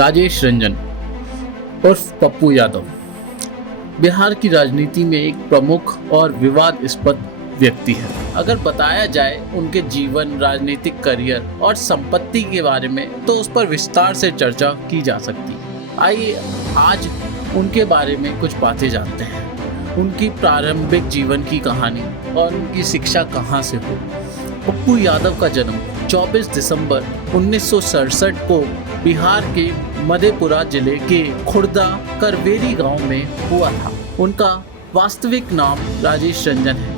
राजेश रंजन उर्फ पप्पू यादव बिहार की राजनीति में एक प्रमुख और विवादास्पद व्यक्ति है। अगर बताया जाए उनके जीवन, राजनीतिक करियर और संपत्ति के बारे में तो उस पर विस्तार से चर्चा की जा सकती है। आइए आज उनके बारे में कुछ बातें जानते हैं। उनकी प्रारंभिक जीवन की कहानी और उनकी शिक्षा कहाँ से हुई। पप्पू यादव का जन्म 24 दिसंबर 1967 को बिहार के मधेपुरा जिले के खुर्दा करवेरी गांव में हुआ था। उनका वास्तविक नाम राजेश रंजन है,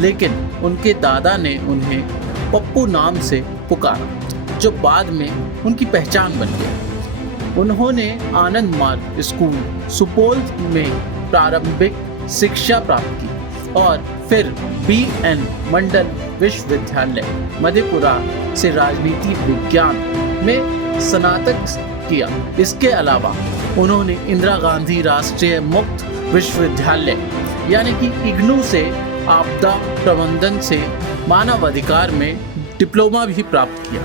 लेकिन उनके दादा ने उन्हें पप्पू नाम से पुकारा, जो बाद में उनकी पहचान बन गया। उन्होंने आनंद मार्ग स्कूल सुपौल में प्रारंभिक शिक्षा प्राप्त की और फिर BN मंडल विश्वविद्यालय मधेपुरा से राजनीति विज्ञान में स्नातक किया। इसके अलावा उन्होंने इंदिरा गांधी राष्ट्रीय मुक्त विश्वविद्यालय यानी कि इग्नू से आपदा प्रबंधन से मानवाधिकार में डिप्लोमा भी प्राप्त किया।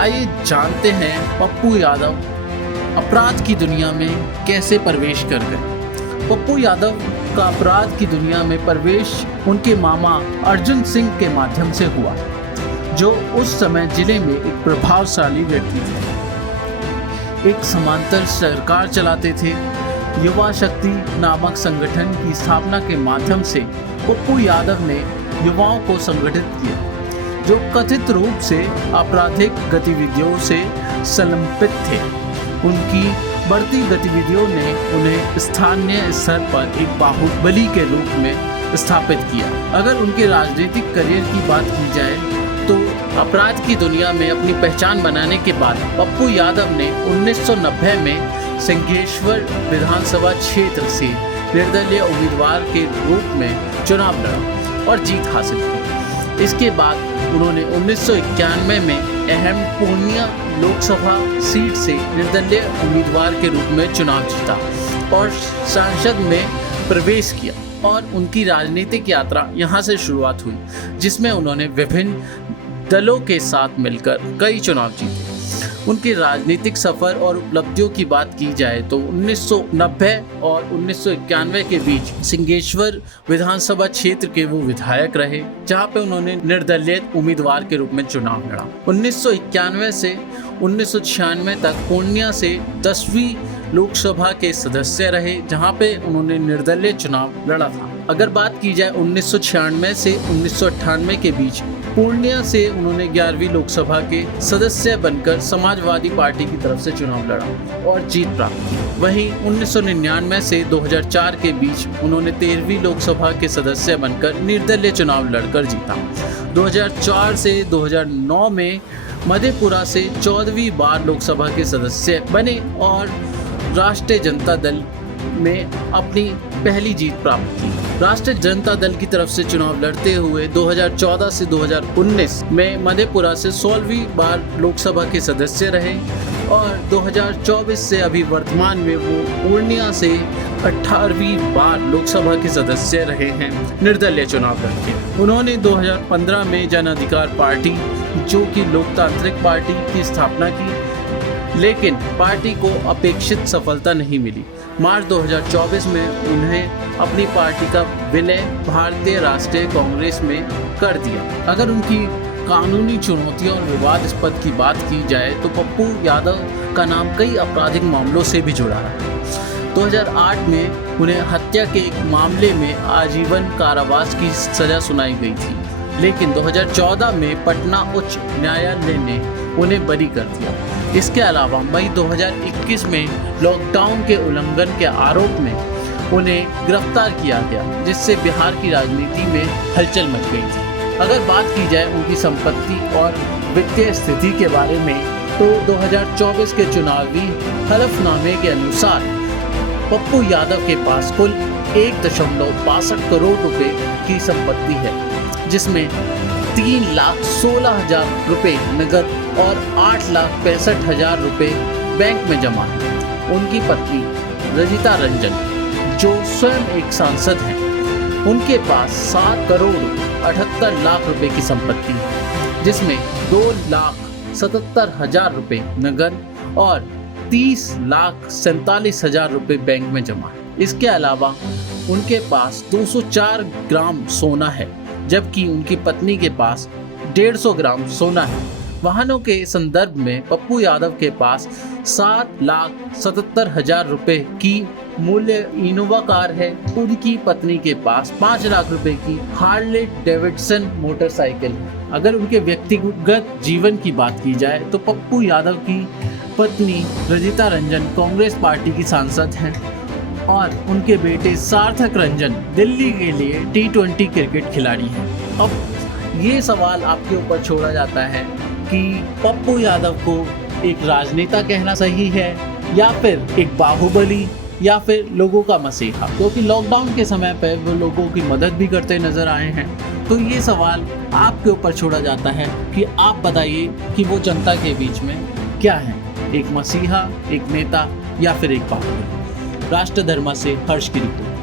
आइए जानते हैं पप्पू यादव अपराध की दुनिया में कैसे प्रवेश कर गए। पप्पू यादव का अपराध की दुनिया में प्रवेश उनके मामा अर्जुन सिंह के माध्यम से हुआ, जो उस समय जिले में एक प्रभावशाली व्यक्ति थे। एक समांतर सरकार चलाते थे। युवा शक्ति नामक संगठन की स्थापना के माध्यम से पप्पू यादव ने युवाओं को संगठित किया, जो कथित रूप से आपराधिक गतिविधियों से संलग्न थे। उनकी बढ़ती गतिविधियों ने उन्हें स्थानीय स्तर पर एक बाहुबली के रूप में स्थापित किया। अगर उनके राजनीतिक करियर की बात की जाए तो अपराध की दुनिया में अपनी पहचान बनाने के बाद पप्पू यादव ने 1990 में सिंहेश्वर विधानसभा क्षेत्र से निर्दलीय उम्मीदवार के रूप में चुनाव लड़ा और जीत हासिल की। इसके बाद उन्होंने 1991 में अहम पूर्णिया लोकसभा सीट से निर्दलीय उम्मीदवार के रूप में चुनाव जीता और संसद में प्रवेश किया और उनकी राजनीतिक यात्रा यहां से शुरुआत हुई, जिसमें उन्होंने विभिन्न दलों के साथ मिलकर कई चुनाव जीते। उनके राजनीतिक सफर और उपलब्धियों की बात की जाए तो 1990 और 1991 के बीच सिंहेश्वर विधानसभा क्षेत्र के वो विधायक रहे, जहां पे उन्होंने निर्दलीय उम्मीदवार के रूप में चुनाव लड़ा। 1991 से 1996 तक पूर्णिया से 10वीं लोकसभा के सदस्य रहे, जहां पे उन्होंने निर्दलीय चुनाव लड़ा था। अगर बात की जाए 1996 से 1998 के बीच पूर्णिया से उन्होंने 11वीं लोकसभा के सदस्य बनकर समाजवादी पार्टी की तरफ से चुनाव लड़ा और जीत प्राप्त की। वहीं 1999 से 2004 के बीच उन्होंने 13वीं लोकसभा के सदस्य बनकर निर्दलीय चुनाव लड़कर जीता। 2004 से 2009 में मधेपुरा से 14वीं बार लोकसभा के सदस्य बने और राष्ट्रीय जनता दल में अपनी पहली जीत प्राप्त की। राष्ट्रीय जनता दल की तरफ से चुनाव लड़ते हुए 2014 से 2019 में मधेपुरा से 16वीं बार लोकसभा के सदस्य रहे और 2024 से अभी वर्तमान में वो पूर्णिया से 18वीं बार लोकसभा के सदस्य रहे हैं निर्दलीय चुनाव लड़के। उन्होंने 2015 में जन अधिकार पार्टी, जो कि लोकतांत्रिक पार्टी की स्थापना की, लेकिन पार्टी को अपेक्षित सफलता नहीं मिली। मार्च 2024 में उन्हें अपनी पार्टी का विलय भारतीय राष्ट्रीय कांग्रेस में कर दिया। अगर उनकी कानूनी चुनौतियों और विवादास्पद की बात की जाए तो पप्पू यादव का नाम कई आपराधिक मामलों से भी जुड़ा है। 2008 में उन्हें हत्या के एक मामले में आजीवन कारावास की सजा सुनाई गई थी, लेकिन 2014 में पटना उच्च न्यायालय ने उन्हें बरी कर दिया। इसके अलावा मई 2021 में लॉकडाउन के उल्लंघन के आरोप में उन्हें गिरफ्तार किया गया, जिससे बिहार की राजनीति में हलचल मच गई थी। अगर बात की जाए उनकी संपत्ति और वित्तीय स्थिति के बारे में तो 2024 के चुनावी हलफनामे के अनुसार पप्पू यादव के पास कुल 1.62 करोड़ रुपए की संपत्ति है, जिसमें 3,16,000 रुपये नगद और 8,65,000 रुपये बैंक में जमा है। उनकी पत्नी रजिता रंजन, जो स्वयं एक सांसद हैं, उनके पास 7 करोड़ 78 लाख रुपए की संपत्ति है, जिसमें 2,77,000 रुपये नगद और 30,47,000 रुपए बैंक में जमा है। इसके अलावा उनके पास 204 ग्राम सोना है, जबकि उनकी पत्नी के पास 150 ग्राम सोना है। वाहनों के संदर्भ में पप्पू यादव के पास 7,77,000 रुपए की मूल्य इनोवा कार है। उनकी पत्नी के पास 5 लाख रुपए की हार्ले डेविडसन मोटरसाइकिल है। अगर उनके व्यक्तिगत जीवन की बात की जाए तो पप्पू यादव की पत्नी रजिता रंजन कांग्रेस पार्टी की सांसद हैं और उनके बेटे सार्थक रंजन दिल्ली के लिए T20 क्रिकेट खिलाड़ी हैं। अब ये सवाल आपके ऊपर छोड़ा जाता है कि पप्पू यादव को एक राजनेता कहना सही है या फिर एक बाहुबली या फिर लोगों का मसीहा, क्योंकि लॉकडाउन के समय पर वो लोगों की मदद भी करते नजर आए हैं। तो ये सवाल आपके ऊपर छोड़ा जाता है कि आप बताइए कि वो जनता के बीच में क्या है, एक मसीहा, एक नेता या फिर एक बाहुबली। राष्ट्र धर्मा से हर्ष की रिपोर्ट।